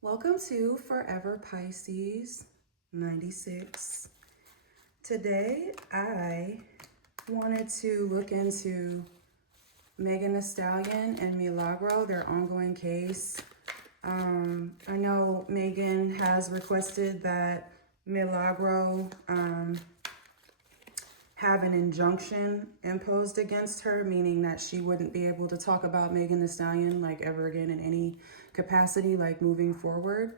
Welcome to Forever Pisces 96. Today I wanted to look into Megan Thee Stallion and Milagro, their ongoing case. I know Megan has requested that Milagro have an injunction imposed against her, meaning that she wouldn't be able to talk about Megan Thee Stallion like ever again in any capacity, like moving forward.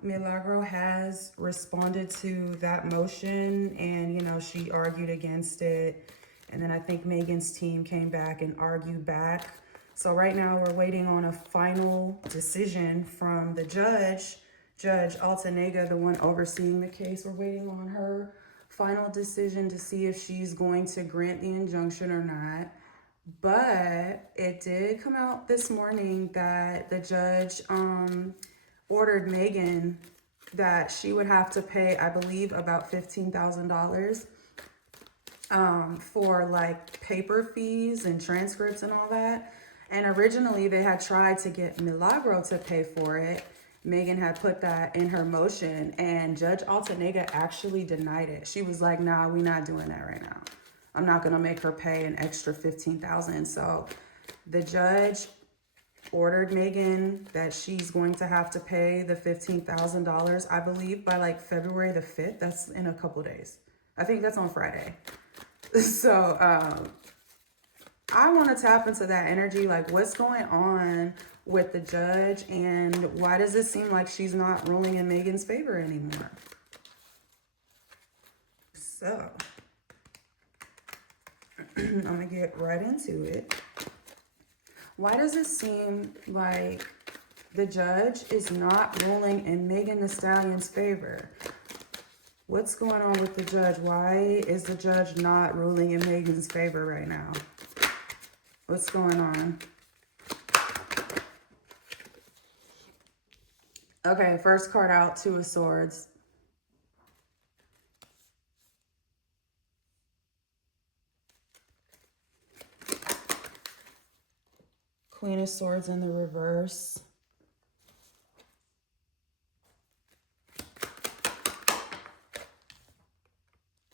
Milagro has responded to that motion, and she argued against it, and then I think Megan's team came back and argued back. So right now we're waiting on a final decision from the judge, Judge Altanega, the one overseeing the case. We're waiting on her final decision to see if she's going to grant the injunction or not. But it did come out this morning that the judge ordered Megan that she would have to pay, I believe, about $15,000 for like paper fees and transcripts and all that. And originally they had tried to get Milagro to pay for it. Megan had put that in her motion, and Judge Altanega actually denied it. She was like, nah, we're not doing that right now. I'm not gonna make her pay an extra $15,000. So the judge ordered Megan that she's going to have to pay the $15,000, I believe, by like February the 5th. That's in a couple days. I think that's on Friday. So I want to tap into that energy. Like, what's going on with the judge, and why does it seem like she's not ruling in Megan's favor anymore? So I'm gonna get right into it. Why does it seem like the judge is not ruling in Megan Thee Stallion's favor? What's going on with the judge? Why is the judge not ruling in Megan's favor right now? What's going on? Okay, first card out, Two of Swords. Queen of Swords in the reverse.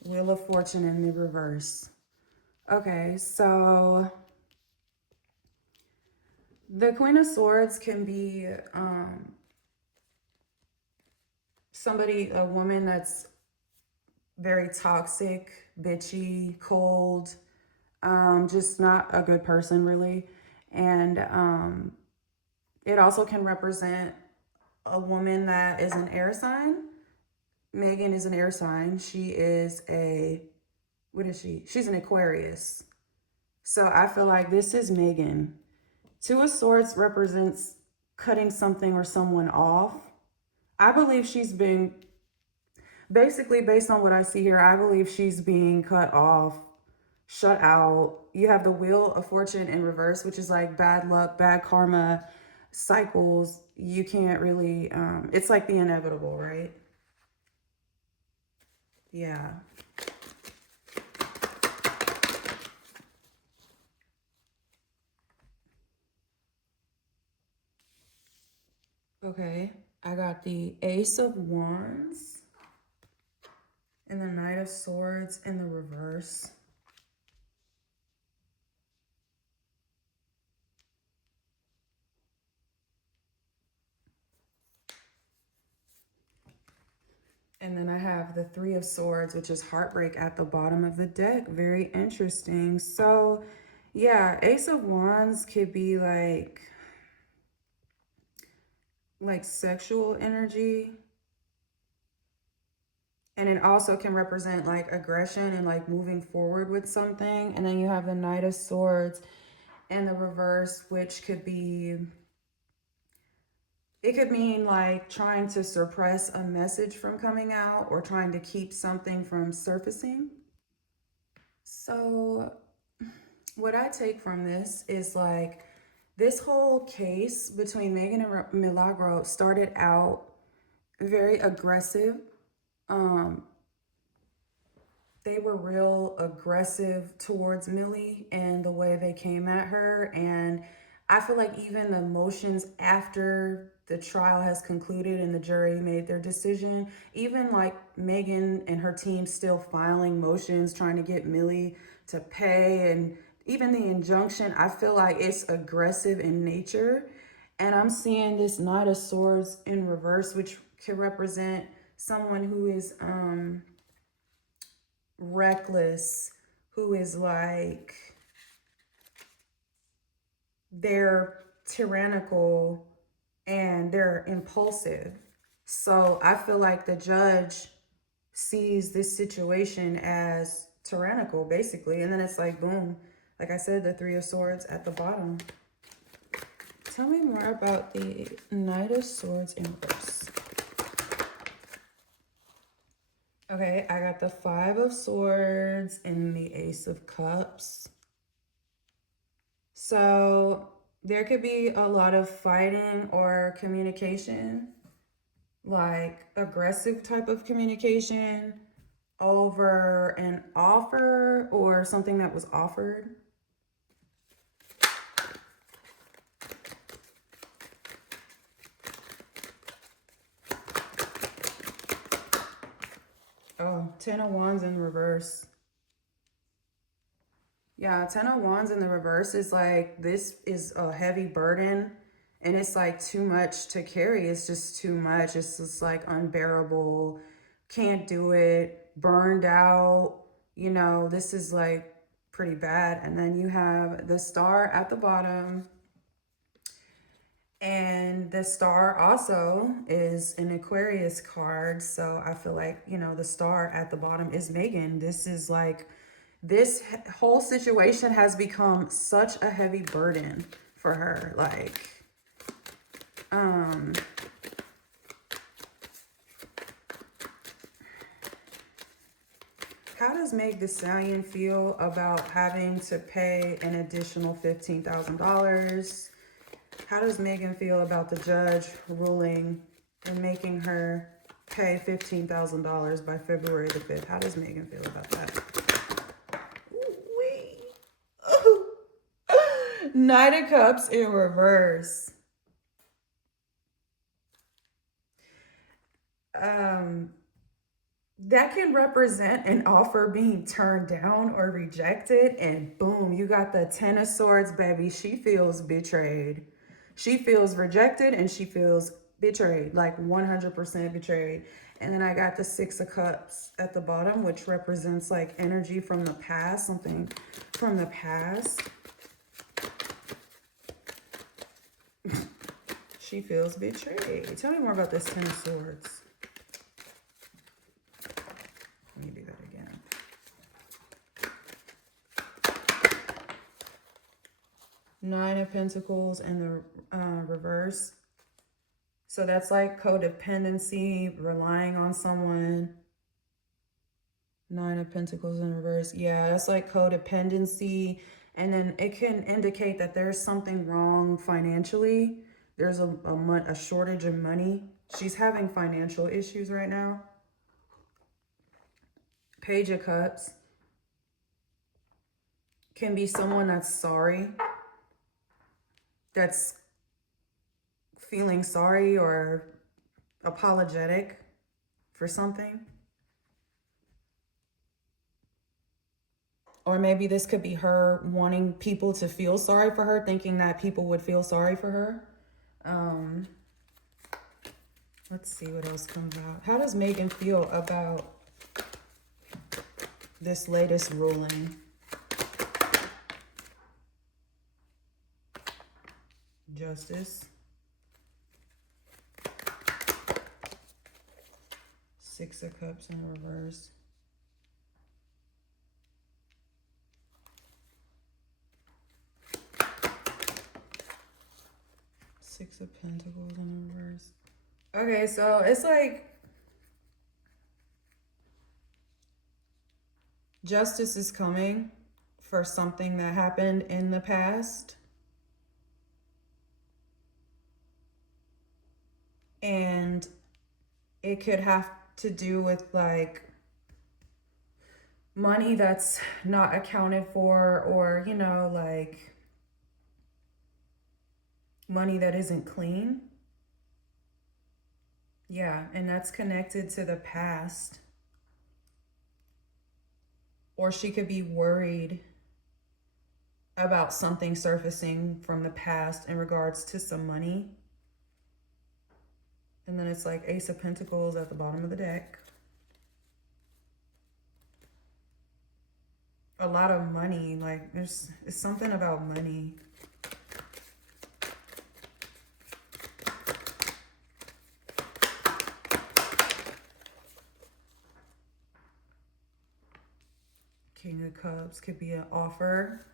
Wheel of Fortune in the reverse. Okay, so the Queen of Swords can be a woman that's very toxic, bitchy, cold, just not a good person really. And it also can represent a woman that is an air sign. Megan is an air sign. She is what is she? She's an Aquarius. So I feel like this is Megan. Two of Swords represents cutting something or someone off. I believe she's being, basically based on what I see here, I believe she's being cut off, shut out. You have the Wheel of Fortune in reverse, which is like bad luck, bad karma, cycles. You can't really, it's like the inevitable, right? Yeah. Okay, I got the Ace of Wands and the Knight of Swords in the reverse. And then I have the Three of Swords, which is heartbreak at the bottom of the deck. Very interesting. So yeah, Ace of Wands could be like sexual energy. And it also can represent like aggression and like moving forward with something. And then you have the Knight of Swords and the reverse, which could be, it could mean like trying to suppress a message from coming out or trying to keep something from surfacing. So what I take from this is like this whole case between Megan and Milagro started out very aggressive. They were real aggressive towards Millie and the way they came at her. And I feel like even the motions after the trial has concluded and the jury made their decision, even like Megan and her team still filing motions trying to get Millie to pay, and even the injunction, I feel like it's aggressive in nature. And I'm seeing this Knight of Swords in reverse, which could represent someone who is reckless, who is like, they're tyrannical and they're impulsive. So I feel like the judge sees this situation as tyrannical, basically. And then it's like, boom, like I said, the Three of Swords at the bottom. Tell me more about the Knight of Swords in reverse. Okay, I got the Five of Swords and the Ace of Cups. So there could be a lot of fighting or communication, like aggressive type of communication over an offer or something that was offered. Oh, Ten of Wands in reverse. Yeah, Ten of Wands in the reverse is like, this is a heavy burden and it's like too much to carry. It's just too much. It's just like unbearable. Can't do it. Burned out. You know, this is like pretty bad. And then you have the Star at the bottom. And the Star also is an Aquarius card. So I feel like, you know, the Star at the bottom is Megan. This is like, this whole situation has become such a heavy burden for her. Like, how does Meg the Stallion feel about having to pay an additional $15,000? How does Megan feel about the judge ruling and making her pay $15,000 by February the 5th? How does Megan feel about that? Knight of Cups in reverse. That can represent an offer being turned down or rejected, and boom, you got the Ten of Swords, baby. She feels betrayed. She feels rejected and she feels betrayed, like 100% betrayed. And then I got the Six of Cups at the bottom, which represents like energy from the past, something from the past. She feels betrayed. Tell me more about this Ten of Swords. Let me do that again. Nine of Pentacles in the reverse. So that's like codependency, relying on someone. Nine of Pentacles in reverse. Yeah, that's like codependency. And then it can indicate that there's something wrong financially. There's a shortage of money. She's having financial issues right now. Page of Cups can be someone that's sorry, that's feeling sorry or apologetic for something. Or maybe this could be her wanting people to feel sorry for her, thinking that people would feel sorry for her. Let's see what else comes out. How does Megan feel about this latest ruling? Justice. Six of Cups in reverse. Six of Pentacles in reverse. Okay, so it's like justice is coming for something that happened in the past. And it could have to do with like money that's not accounted for, or, you know, like money that isn't clean. Yeah, and that's connected to the past. Or she could be worried about something surfacing from the past in regards to some money. And then it's like Ace of Pentacles at the bottom of the deck. A lot of money, like it's something about money. King of Cups could be an offer.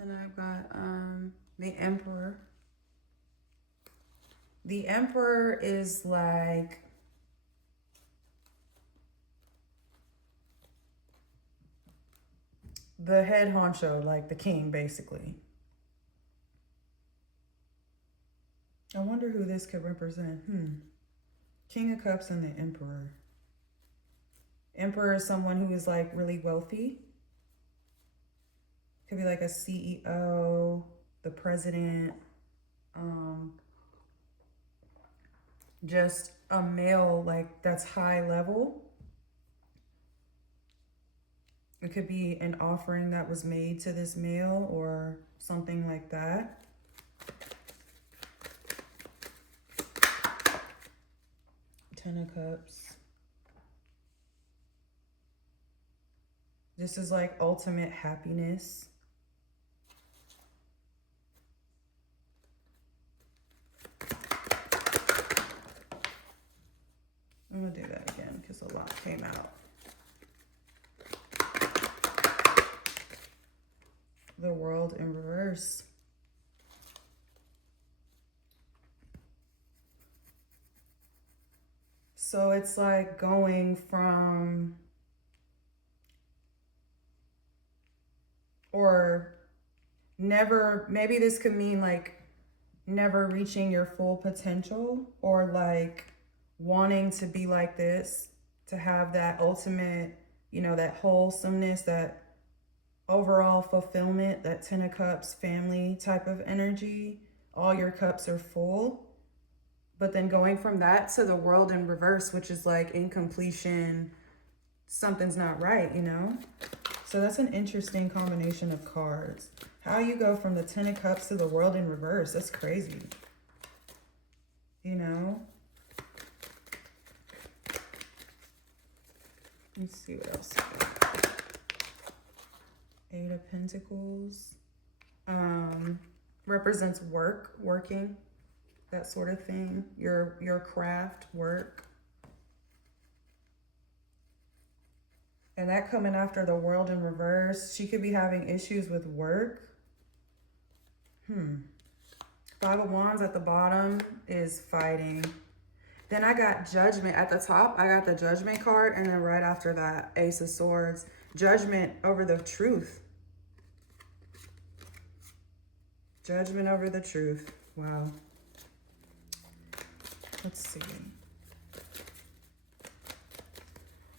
And I've got the Emperor. The Emperor is like the head honcho, like the king, basically. I wonder who this could represent. King of Cups and the Emperor. Emperor is someone who is like really wealthy. Could be like a CEO, the president, just a male like that's high level. It could be an offering that was made to this male or something like that. Ten of Cups. This is like ultimate happiness. I'm gonna do that again because a lot came out. The World in reverse. So it's like going from, or never, maybe this could mean like never reaching your full potential, or like wanting to be like this, to have that ultimate, you know, that wholesomeness, that overall fulfillment, that Ten of Cups family type of energy. All your cups are full. But then going from that to the World in reverse, which is like incompletion, something's not right, you know? So that's an interesting combination of cards. How you go from the Ten of Cups to the World in reverse, that's crazy. You know? Let's see what else. Eight of Pentacles. Represents work, working, that sort of thing. Your craft, work. And that coming after the World in reverse. She could be having issues with work. Five of Wands at the bottom is fighting. Then I got Judgment at the top. I got the Judgment card. And then right after that, Ace of Swords. Judgment over the truth. Judgment over the truth. Wow. Let's see.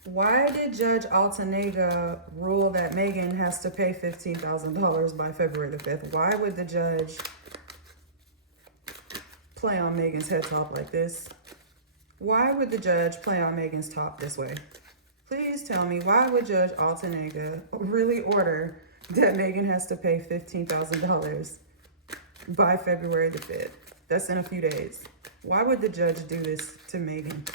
Why did Judge Altanega rule that Meghan has to pay $15,000 by February the 5th? Why would the judge play on Meghan's head top like this? Why would the judge play on Meghan's top this way? Please tell me, why would Judge Altanega really order that Meghan has to pay $15,000 by February the 5th? That's in a few days. Why would the judge do this to Meghan?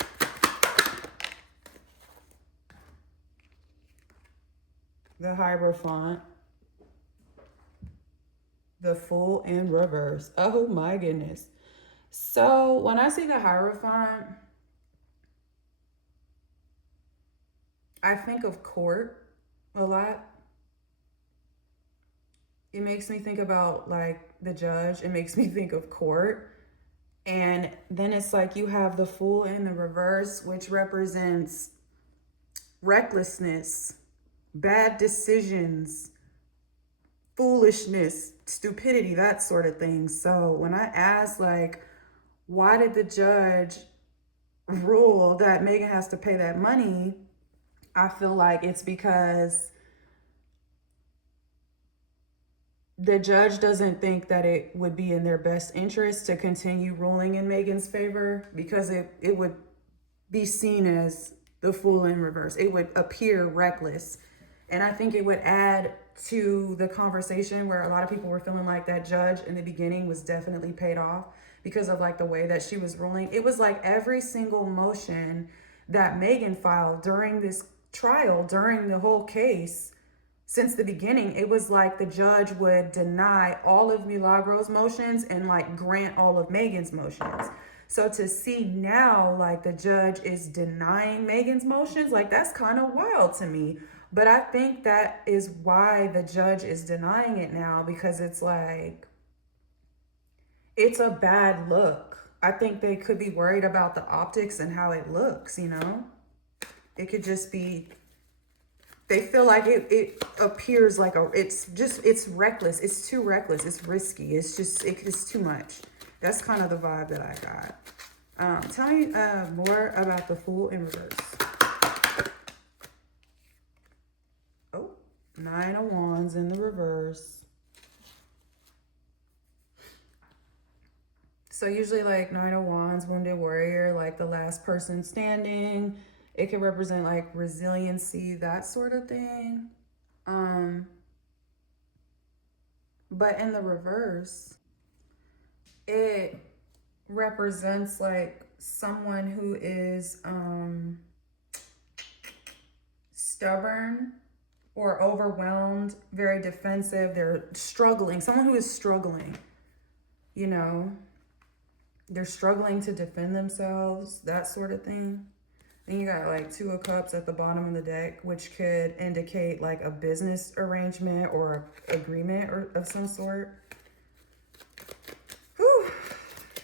The Hierophant. The Fool in reverse. Oh my goodness. So when I see the Hierophant, I think of court a lot. It makes me think about like the judge. It makes me think of court. And then it's like you have the Fool in the reverse, which represents recklessness, bad decisions, foolishness, stupidity, that sort of thing. So when I ask, like, why did the judge rule that Meghan has to pay that money? I feel like it's because the judge doesn't think that it would be in their best interest to continue ruling in Megan's favor, because it would be seen as the fool in reverse. It would appear reckless. And I think it would add to the conversation where a lot of people were feeling like that judge in the beginning was definitely paid off because of like the way that she was ruling. It was like every single motion that Megan filed during this trial, during the whole case, since the beginning, it was like the judge would deny all of Milagro's motions and like grant all of Megan's motions. So to see now, like the judge is denying Megan's motions, like that's kind of wild to me. But I think that is why the judge is denying it now, because it's like, it's a bad look. I think they could be worried about the optics and how it looks, you know? It could just be, they feel like it appears like it's reckless. It's too reckless. It's risky. It's just, it's too much. That's kind of the vibe that I got. Tell me more about the Fool in reverse. Oh, Nine of Wands in the reverse. So usually like Nine of Wands, Wounded Warrior, like the last person standing. It can represent like resiliency, that sort of thing. But in the reverse, it represents like someone who is stubborn or overwhelmed, very defensive. They're struggling. Someone who is struggling, you know, they're struggling to defend themselves, that sort of thing. Then you got like Two of Cups at the bottom of the deck, which could indicate like a business arrangement or agreement or of some sort. Whew.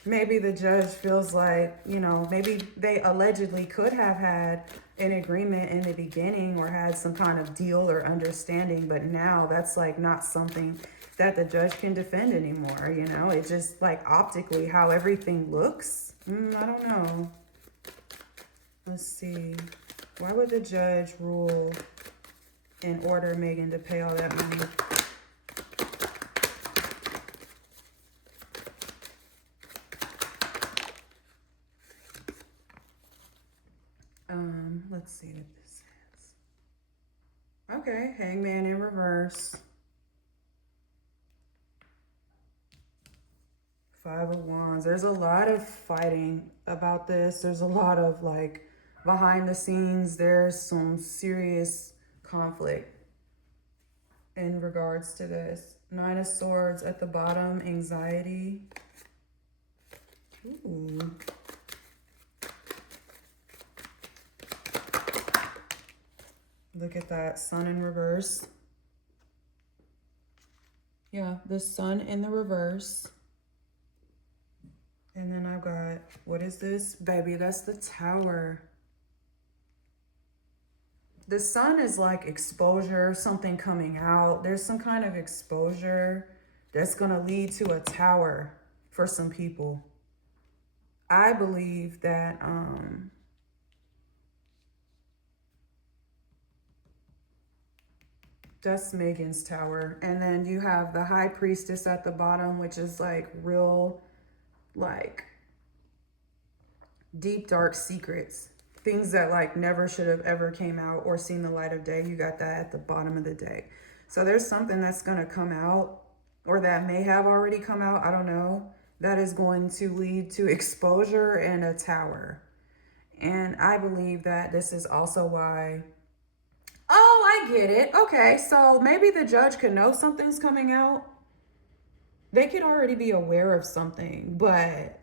Maybe the judge feels like, you know, maybe they allegedly could have had an agreement in the beginning or had some kind of deal or understanding, but now that's like not something that the judge can defend anymore, you know? It just like optically how everything looks. I don't know. Let's see. Why would the judge rule and order Megan to pay all that money? Let's see what this says. Okay, Hangman in reverse. Five of Wands. There's a lot of fighting about this. There's a lot of like behind the scenes, there's some serious conflict in regards to this. Nine of Swords at the bottom, anxiety. Ooh. Look at that, Sun in reverse. Yeah, the Sun in the reverse. And then I've got, what is this? Baby, that's the Tower. The Sun is like exposure, something coming out. There's some kind of exposure that's gonna lead to a tower for some people. I believe that that's Megan's tower. And then you have the High Priestess at the bottom, which is like real, like deep, dark secrets. Things that like never should have ever came out or seen the light of day. You got that at the bottom of the deck. So there's something that's gonna come out, or that may have already come out, I don't know, that is going to lead to exposure and a tower. And I believe that this is also why, oh, I get it. Okay, so maybe the judge could know something's coming out. They could already be aware of something, but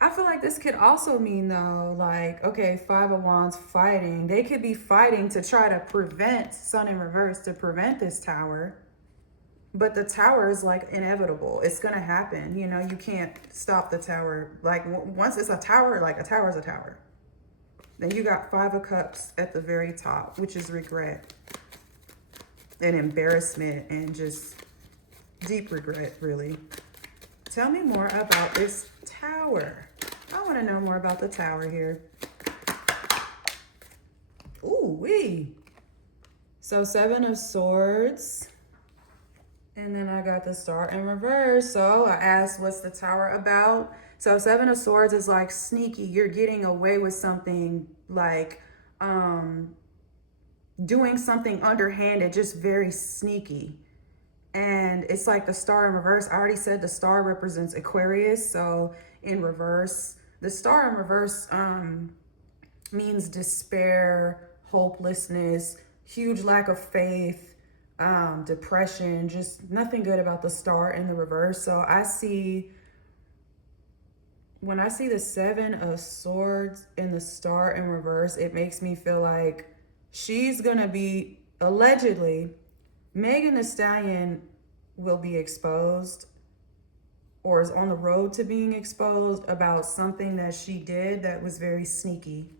I feel like this could also mean though, like, okay, Five of Wands fighting. They could be fighting to try to prevent Sun in reverse, to prevent this tower. But the tower is like inevitable. It's going to happen. You know, you can't stop the tower. Like once it's a tower, like a tower is a tower. Then you got Five of Cups at the very top, which is regret and embarrassment and just deep regret, really. Tell me more about this tower. I want to know more about the tower here. Ooh. Ooh-wee. So 7 of Swords. And then I got the Star in reverse. So I asked, what's the Tower about? So 7 of Swords is like sneaky. You're getting away with something, like doing something underhanded, just very sneaky. And it's like the Star in reverse. I already said the Star represents Aquarius. So in reverse, the Star in reverse means despair, hopelessness, huge lack of faith, depression, just nothing good about the Star in the reverse. So when I see the 7 of Swords and the Star in reverse, it makes me feel like she's gonna be, allegedly, Megan Thee Stallion will be exposed, or is on the road to being exposed, about something that she did that was very sneaky.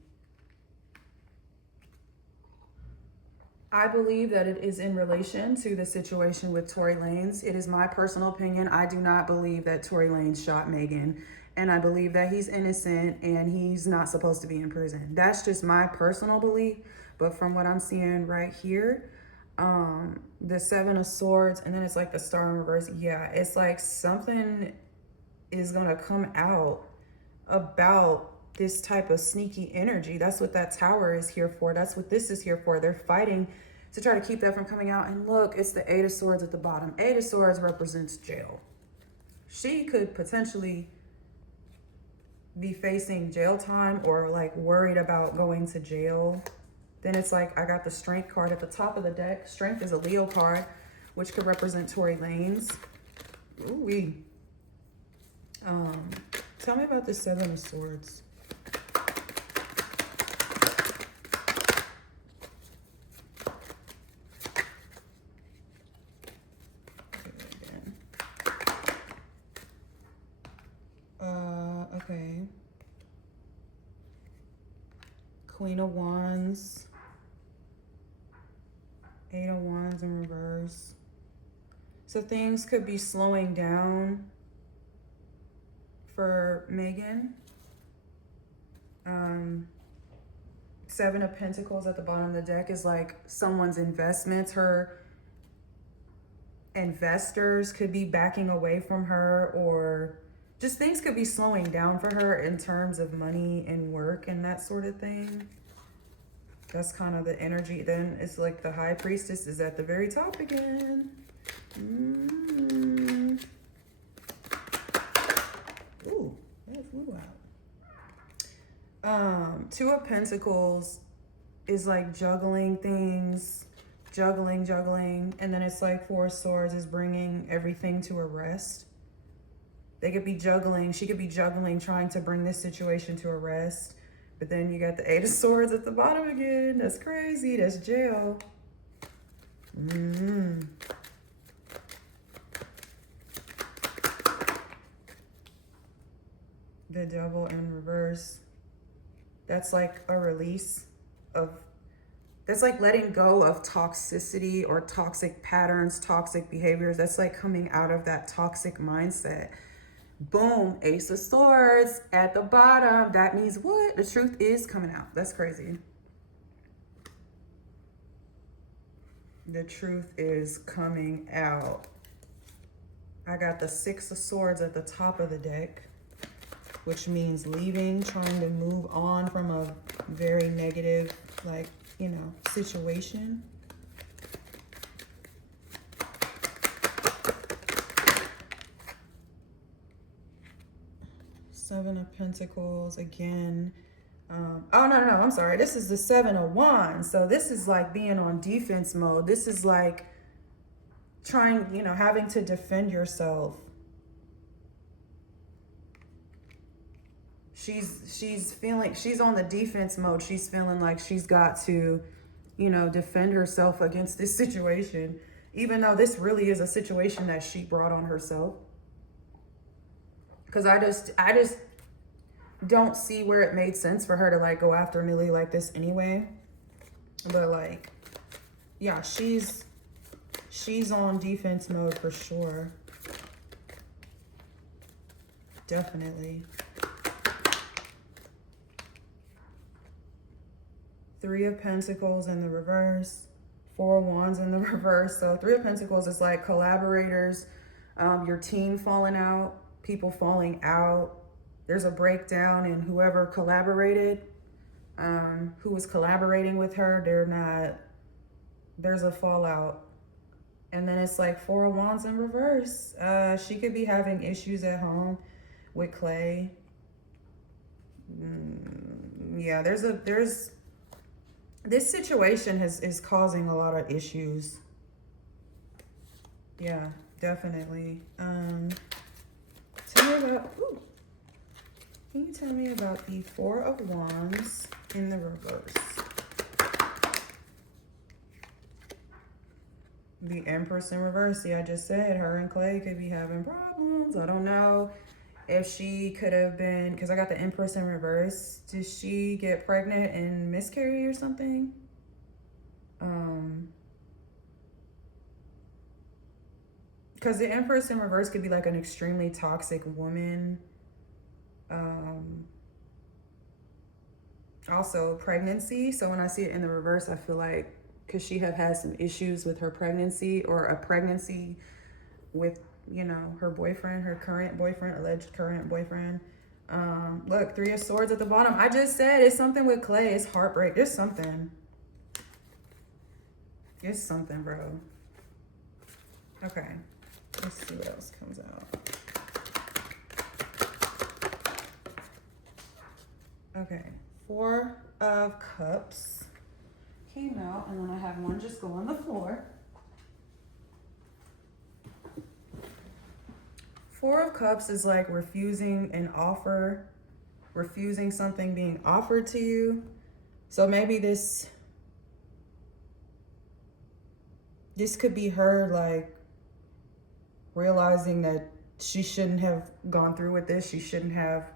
I believe that it is in relation to the situation with Tory Lanez. It is my personal opinion. I do not believe that Tory Lanez shot Megan. And I believe that he's innocent and he's not supposed to be in prison. That's just my personal belief. But from what I'm seeing right here, the 7 of Swords, and then it's like the Star in reverse. Yeah, it's like something is going to come out about this type of sneaky energy. That's what that Tower is here for. That's what this is here for. They're fighting to try to keep that from coming out. And look, it's the 8 of Swords at the bottom. 8 of Swords represents jail. She could potentially be facing jail time, or like worried about going to jail. Then it's like, I got the Strength card at the top of the deck. Strength is a Leo card, which could represent Tory Lanez. Ooh-wee. Tell me about the 7 of Swords. Okay. Queen of Wands. 8 of Wands in reverse. So things could be slowing down for Megan. 7 of Pentacles at the bottom of the deck is like someone's investments. Her investors could be backing away from her, or just things could be slowing down for her in terms of money and work and that sort of thing. That's kind of the energy. Then it's like the High Priestess is at the very top again. Ooh, that flew out. 2 of Pentacles is like juggling things, juggling. And then it's like 4 of Swords is bringing everything to a rest. They could be juggling. She could be juggling, trying to bring this situation to a rest. But then you got the 8 of Swords at the bottom again. That's crazy. That's jail. The Devil in reverse. That's like a release of, that's like letting go of toxicity or toxic patterns, toxic behaviors. That's like coming out of that toxic mindset. Boom, Ace of Swords at the bottom. That means what? The truth is coming out. That's crazy. The truth is coming out. I got the 6 of Swords at the top of the deck, which means leaving, trying to move on from a very negative, like, you know, situation. Seven of Pentacles again. Oh, no, I'm sorry. This is the 7 of Wands. So this is like being on defense mode. This is like trying, you know, having to defend yourself. She's feeling, she's on the defense mode. She's feeling like she's got to, you know, defend herself against this situation, even though this really is a situation that she brought on herself. Because I just don't see where it made sense for her to like go after Millie like this anyway. But like, yeah, she's on defense mode for sure. Definitely. Three of Pentacles in the reverse. Four of Wands in the reverse. So Three of Pentacles is like collaborators, your team falling out, people falling out. There's a breakdown in whoever collaborated, who was collaborating with her. There's a fallout. And then it's like Four of Wands in reverse. She could be having issues at home with Clay. Yeah, this situation is causing a lot of issues. Yeah, definitely. Tell me about, can you tell me about the Four of Wands in the reverse? The Empress in reverse. See, I just said her and Clay could be having problems. I don't know if she could have been, because I got the Empress in reverse. Did she get pregnant and miscarry or something? Because the Empress in reverse could be like an extremely toxic woman. Also pregnancy. So when I see it in the reverse, I feel like because she have had some issues with her pregnancy, or a pregnancy with, you know, her boyfriend, her current boyfriend, alleged current boyfriend. Look, Three of Swords at the bottom. I just said it's something with Clay. It's heartbreak. There's something. It's something, bro. Okay. Let's see what else comes out. Okay. Four of Cups came out, and then I have one just go on the floor. Four of Cups is like refusing an offer, refusing something being offered to you. So maybe this could be her like realizing that she shouldn't have gone through with this. She shouldn't have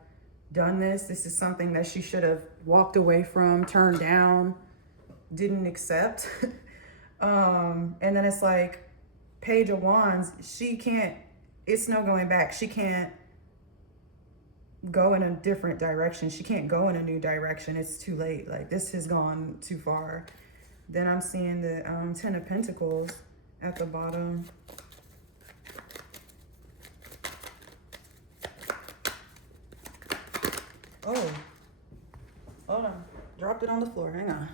done this. This is something that she should have walked away from, turned down, didn't accept. And then it's like Page of Wands. She can't, it's no going back. She can't go in a different direction. She can't go in a new direction. It's too late. Like, this has gone too far. Then I'm seeing the Ten of Pentacles at the bottom. Oh, hold on. Dropped it on the floor. Hang on.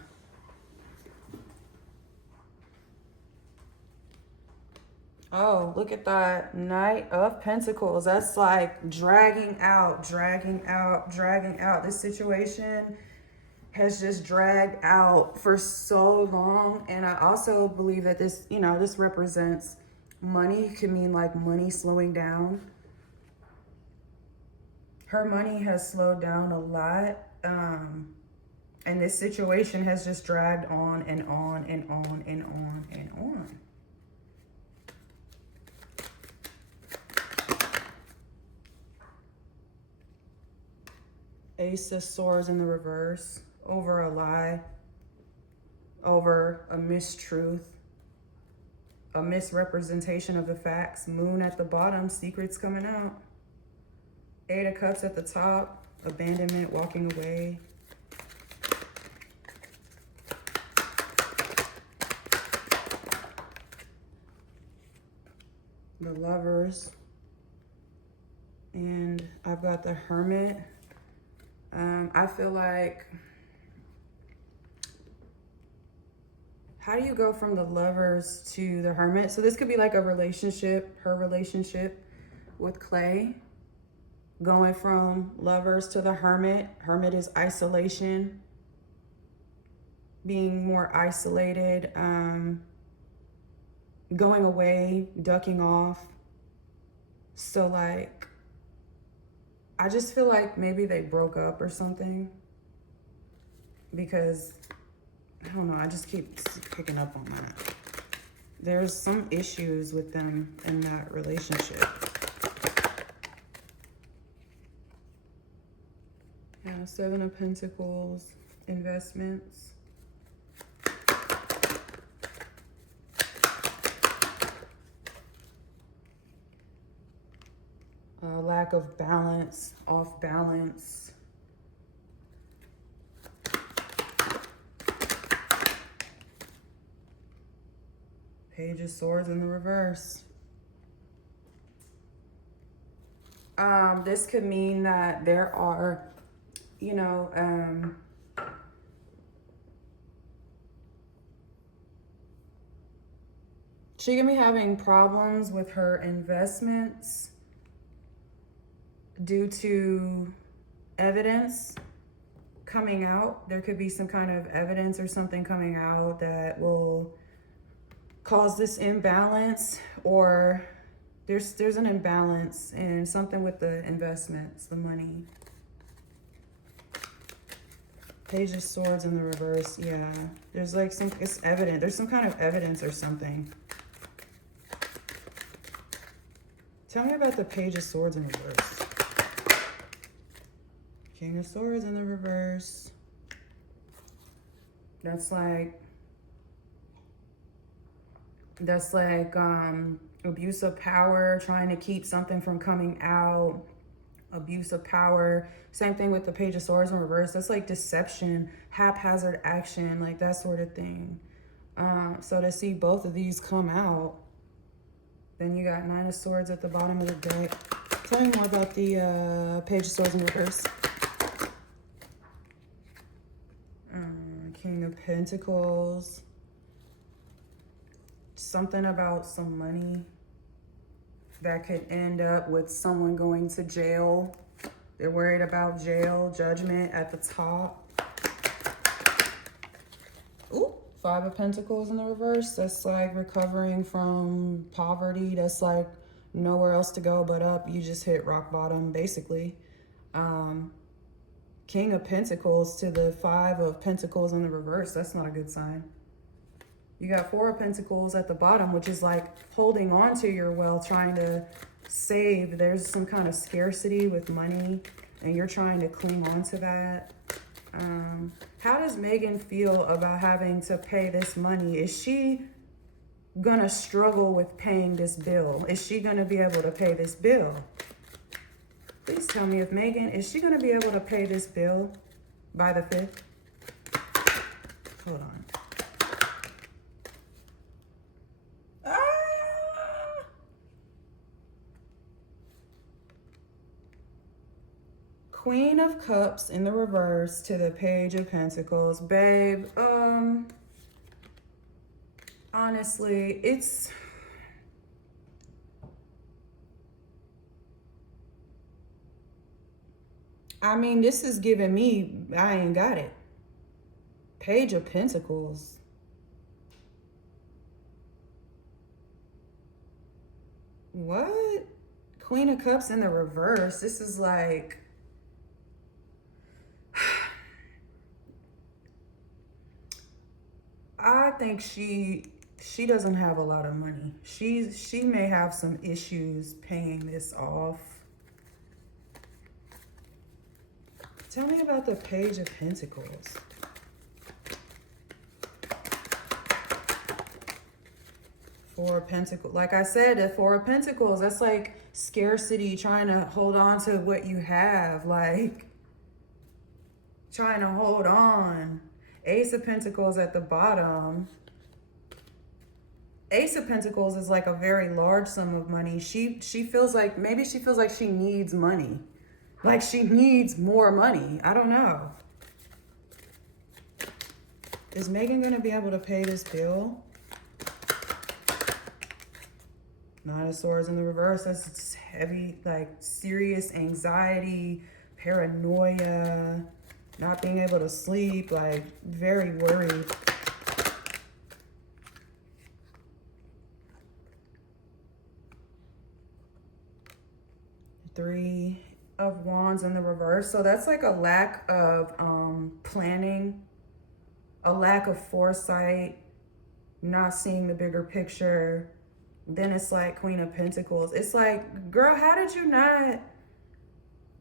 Oh, look at that Knight of Pentacles. That's like dragging out, dragging out, dragging out. This situation has just dragged out for so long. And I also believe that this, you know, this represents money. It can mean like money slowing down. Her money has slowed down a lot. And this situation has just dragged on and on and on and on and on. Ace of Swords in the reverse, over a lie, over a mistruth, a misrepresentation of the facts. Moon at the bottom, secrets coming out. Eight of Cups at the top, abandonment, walking away. The Lovers. And I've got the Hermit. I feel like, how do you go from the Lovers to the Hermit? So this could be like a relationship, her relationship with Clay. Going from Lovers to the Hermit. Hermit is isolation. Being more isolated. Going away, ducking off. So like, I just feel like maybe they broke up or something, because I don't know, I just keep picking up on that. There's some issues with them in that relationship. Yeah, Seven of Pentacles, investments. Lack of balance, off balance. Page of Swords in the reverse. This could mean that there are, you know, she can be having problems with her investments due to evidence coming out. There could be some kind of evidence or something coming out that will cause this imbalance, or there's an imbalance in something with the investments, the money. Page of Swords in the reverse. Yeah, there's like some, it's evident. There's some kind of evidence or something. Tell me about the Page of Swords in reverse. King of Swords in the reverse. That's like abuse of power, trying to keep something from coming out. Abuse of power. Same thing with the Page of Swords in reverse. That's like deception, haphazard action, like that sort of thing. So to see both of these come out, then you got Nine of Swords at the bottom of the deck. Tell me more about the Page of Swords in reverse. King of Pentacles. Something about some money that could end up with someone going to jail. They're worried about jail, judgment at the top. Ooh, Five of Pentacles in the reverse. That's like recovering from poverty. That's like nowhere else to go but up. You just hit rock bottom, basically. King of Pentacles to the Five of Pentacles in the reverse. That's not a good sign. You got Four of Pentacles at the bottom, which is like holding on to your wealth, trying to save. There's some kind of scarcity with money, and you're trying to cling on to that. How does Megan feel about having to pay this money? Is she gonna struggle with paying this bill? Is she gonna be able to pay this bill? Please tell me if Megan, is she gonna be able to pay this bill by the 5th? Hold on. Queen of Cups in the reverse to the Page of Pentacles. Babe, honestly, it's... I mean, this is giving me, I ain't got it. Page of Pentacles. What? Queen of Cups in the reverse. This is like... I think she doesn't have a lot of money. She may have some issues paying this off. Tell me about the Page of Pentacles. Four of Pentacles. Like I said, the Four of Pentacles, that's like scarcity, trying to hold on to what you have, like trying to hold on. Ace of Pentacles at the bottom. Ace of Pentacles is like a very large sum of money. She feels like, maybe she feels like she needs money. Like she needs more money. I don't know. Is Megan gonna be able to pay this bill? Nine of Swords in the reverse. That's heavy, like serious anxiety, paranoia, not being able to sleep, like very worried. Three of Wands in the reverse. So that's like a lack of planning, a lack of foresight, not seeing the bigger picture. Then it's like Queen of Pentacles. It's like, girl, how did you not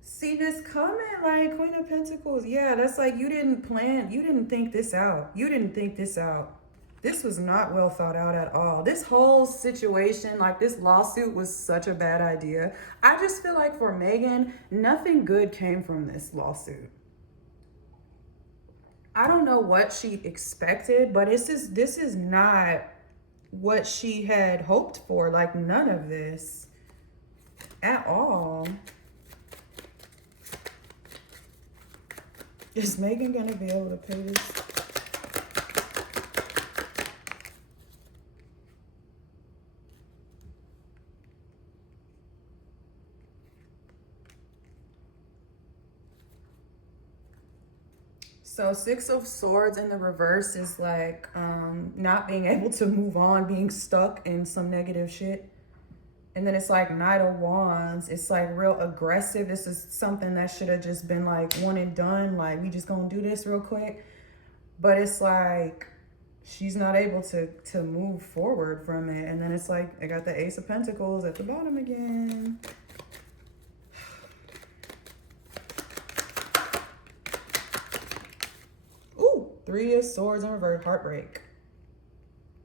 see this coming? Like Queen of Pentacles. Yeah, that's like you didn't plan. You didn't think this out. You didn't think this out. This was not well thought out at all. This whole situation, like this lawsuit, was such a bad idea. I just feel like for Megan, nothing good came from this lawsuit. I don't know what she expected, but this is not what she had hoped for. Like, none of this at all. Is Megan gonna be able to pay this? So Six of Swords in the reverse is like not being able to move on, being stuck in some negative shit. And then it's like Knight of Wands. It's like real aggressive. This is something that should have just been like one and done. Like, we just gonna do this real quick. But it's like she's not able to move forward from it. And then it's like I got the Ace of Pentacles at the bottom again. Ooh, Three of Swords in reverse, heartbreak.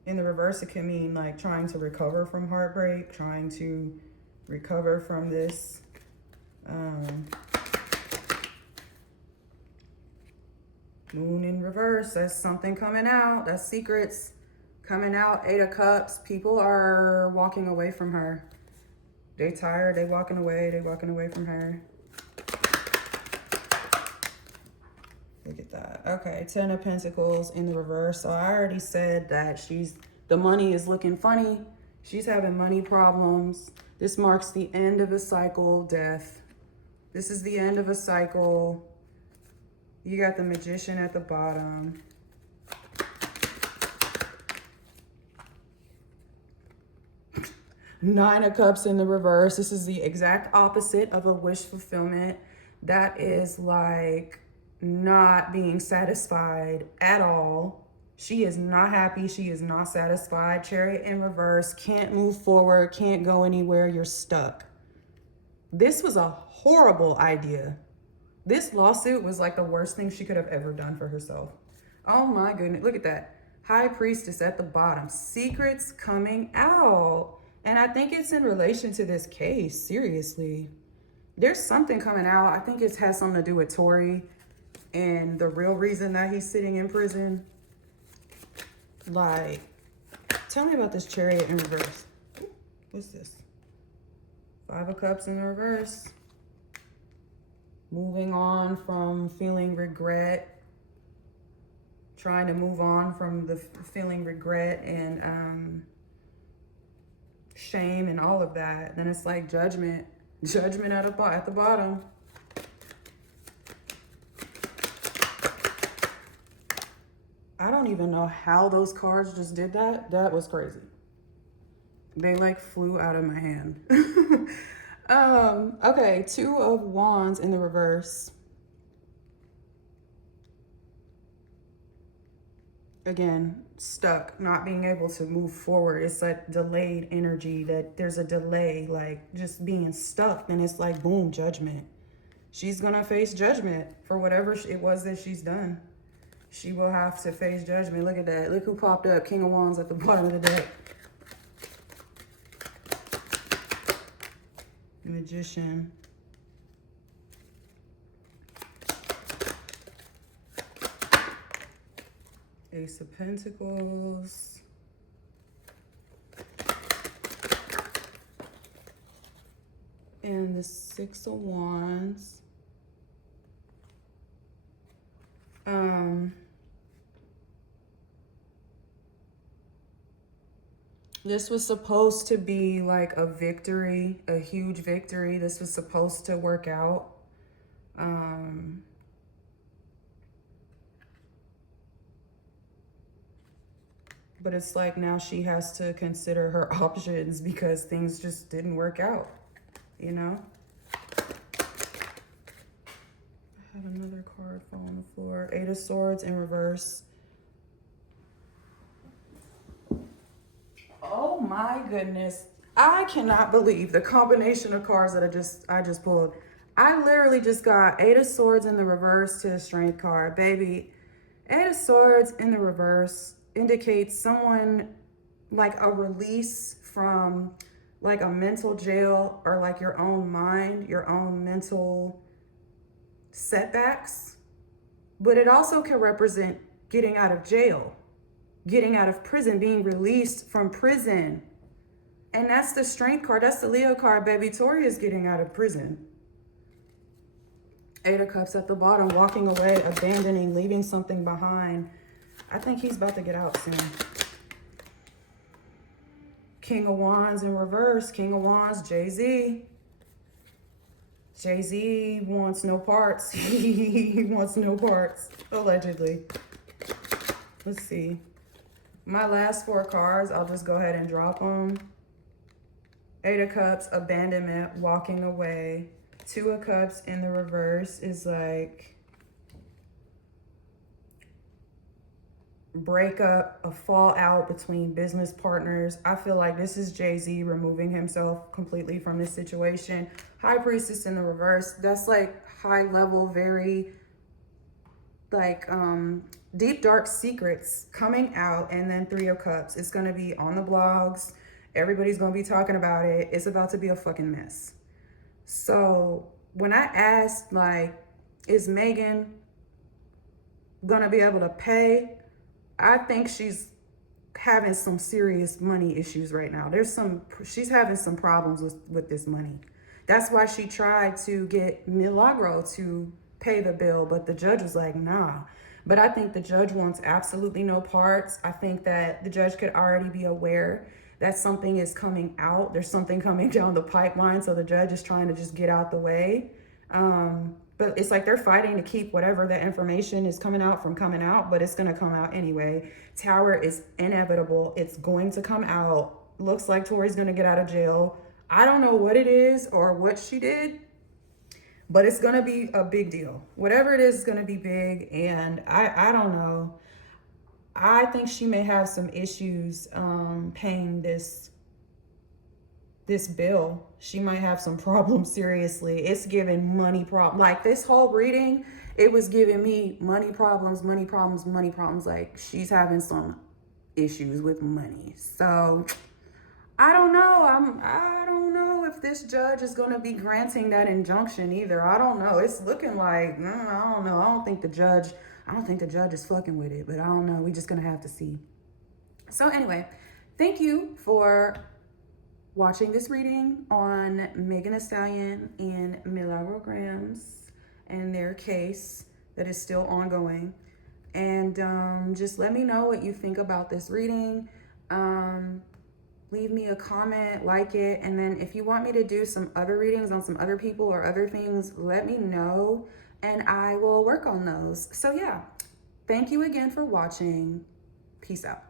In the reverse, it can mean like trying to recover from heartbreak, trying to recover from this. Moon in reverse, that's something coming out. That's secrets coming out. Eight of Cups, people are walking away from her. They tired, they walking away from her. Look at that. Okay, Ten of Pentacles in the reverse. So I already said that the money is looking funny. She's having money problems. This marks the end of a cycle, death. This is the end of a cycle. You got the Magician at the bottom. Nine of Cups in the reverse. This is the exact opposite of a wish fulfillment. That is like not being satisfied at all. She is not happy. She is not satisfied. Chariot in reverse. Can't move forward. Can't go anywhere. You're stuck. This was a horrible idea. This lawsuit was like the worst thing she could have ever done for herself. Oh my goodness. Look at that. High Priestess at the bottom. Secrets coming out. And I think it's in relation to this case. Seriously. There's something coming out. I think it has something to do with Tory and the real reason that he's sitting in prison. Like, tell me about this Chariot in reverse. What's this? Five of Cups in reverse. Moving on from feeling regret. Trying to move on from the feeling regret and shame and all of that. Then it's like Judgment. Judgment at the bottom. I don't even know how those cards just did that. That was crazy. They like flew out of my hand. Okay, Two of Wands in the reverse. Again, stuck, not being able to move forward. It's like delayed energy, that there's a delay, like just being stuck. And it's like, boom, Judgment. She's gonna face judgment for whatever it was that she's done. She will have to face judgment. Look at that. Look who popped up. King of Wands at the bottom of the deck. Magician. Ace of Pentacles. And the Six of Wands. This was supposed to be like a victory, a huge victory. This was supposed to work out. But it's like now she has to consider her options because things just didn't work out, you know? I had another card fall on the floor. Eight of Swords in reverse. Oh my goodness. I cannot believe the combination of cards that I just pulled. I literally just got Eight of Swords in the reverse to the Strength card. Baby, Eight of Swords in the reverse indicates someone, like a release from like a mental jail, or like your own mind, your own mental setbacks. But it also can represent getting out of jail. getting out of prison, being released from prison. And that's the strength card. That's the Leo card, baby. Tori is getting out of prison. 8 of Cups at the bottom, walking away, abandoning, leaving something behind. I think he's about to get out soon. King of Wands in reverse. King of Wands, Jay-Z. Jay-Z wants no parts. He wants no parts, allegedly. Let's see. My last 4 cards, I'll just go ahead and drop them. 8 of Cups, abandonment, walking away. 2 of Cups in the reverse is like breakup, a fallout between business partners. I feel like this is Jay-Z removing himself completely from this situation. High Priestess in the reverse. That's like high level, very like deep, dark secrets coming out. And then 3 of Cups. It's going to be on the blogs. Everybody's going to be talking about it. It's about to be a fucking mess. So when I asked, like, is Megan going to be able to pay? I think she's having some serious money issues right now. She's having some problems with this money. That's why she tried to get Milagro to pay the bill, but the judge was like, nah. But I think the judge wants absolutely no parts. I think that the judge could already be aware that something is coming out. There's something coming down the pipeline, so the judge is trying to just get out the way. But it's like they're fighting to keep whatever that information is coming out from coming out, but it's going to come out anyway. Tower is inevitable. It's going to come out. Looks like Tori's going to get out of jail. I don't know what it is or what she did, but it's going to be a big deal. Whatever it is going to be big, and I don't know. I think she may have some issues paying this bill. She might have some problems, seriously. It's giving money problem. Like this whole reading, it was giving me money problems, money problems, money problems. Like she's having some issues with money. So I don't know. I don't know if this judge is going to be granting that injunction either. I don't know. It's looking like, I don't know. I don't think the judge is fucking with it, but I don't know. We're just going to have to see. So anyway, thank you for watching this reading on Megan Thee Stallion and Milagro Grams and their case that is still ongoing. And just let me know what you think about this reading. Leave me a comment, like it, and then if you want me to do some other readings on some other people or other things, let me know and I will work on those. So yeah, thank you again for watching. Peace out.